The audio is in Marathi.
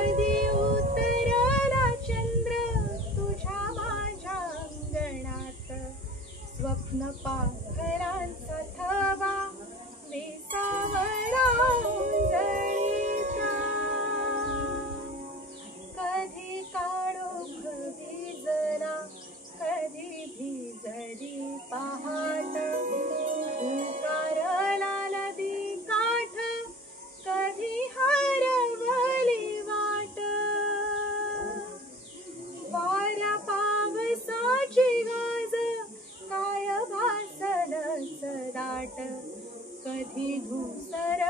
कधी उतरला चंद्र तुझ्या माझ्या अंगणात, स्वप्न पाखरांचा थवा विसावला उंजळीचा. कधी काळोख भिजला, कधी भिजली पहाट, उंकारला नदी काठ, कधी हरवली वाट. वाऱ्या पावसाची गाज काय भासनच दाट, कधी धुसर